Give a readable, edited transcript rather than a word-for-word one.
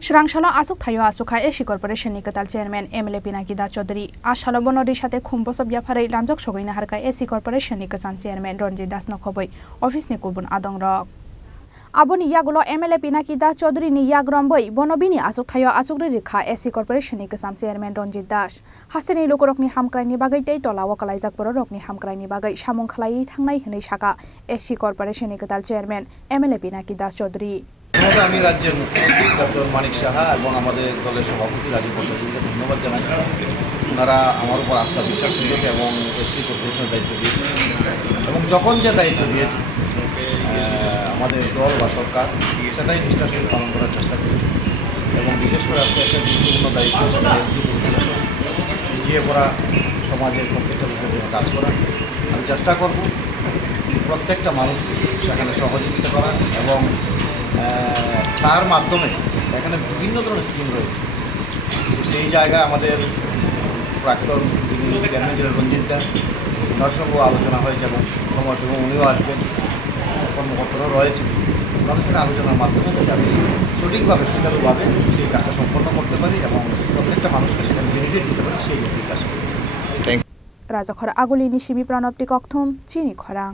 Srangshalo asuk thayo asukha Eshi Corporation ni Katal Chairman MLA Pinaki Da Chaudhary Ashalo Bonori Shate Khumboso Biafare Lamjok Sogoina Harka Eshi Corporation ni Kasan Chairman Ronjit Das Nokhoboi Office ni Kubun Adong Rok Aboni Yagulo MLA Pinaki Da Chaudhary ni Yagramboi Bonobini asuk thayo asukri rikha Eshi Corporation ni Kasam Chairman Ronjit Das Hastini Lokorok ni Hamkrai ni Bagai Tei Tola Wakalaijak Borok ni Hamkrai ni Bagai Shamong Khlai Thangnai Hnei Shaka Eshi Corporation ni Katal Chairman MLA Pinaki Da Chaudhary আমি রাজ্যের মুখ্যমন্ত্রী doctor Manik Saha এবং আমাদের দলের সভাপতি রাজীব ভট্টাচার্যকে ধন্যবাদ জানাচ্ছি। ওনারা আমার উপর আস্থা বিশ্বাস রেখেছে এবং এসসি কর্পোরেশনের দায়িত্ব দিয়েছে এবং যখন যে দায়িত্ব দিয়েছে আমাদের দল বা সরকার সেটাই নিষ্ঠার সঙ্গে পালন করার চেষ্টা করেছে এবং বিশেষ করে আজকে একটা গুরুত্বপূর্ণ দায়িত্ব সেটা এসসি কর্পোরেশন পিছিয়ে পড়া সমাজের প্রত্যেকটা লোকের জন্য কাজ করা। আমি চেষ্টা করব প্রত্যেকটা মানুষকে সেখানে সহযোগিতা করা এবং তার মাধ্যমে এখানে বিভিন্ন ধরনের স্কিম রয়েছে। সেই জায়গায় আমাদের প্রাক্তন চেয়ারম্যান ছিলেন রঞ্জিত দা, ওনার সঙ্গেও আলোচনা হয়েছে এবং সময় সময় উনিও আসবেন, কর্মকর্তারাও রয়েছে। ওনাদের সঙ্গে আলোচনার মাধ্যমে যাতে আমি সঠিকভাবে সুচারুভাবে সেই কাজটা সম্পন্ন করতে পারি এবং প্রত্যেকটা মানুষকে সেখানে বেনিফিট দিতে পারি, সেই লক্ষ্যেই কাজ করি। রাজাখর আগুলি নিশিবি প্রাণবটি ককথম চিনি খরাং।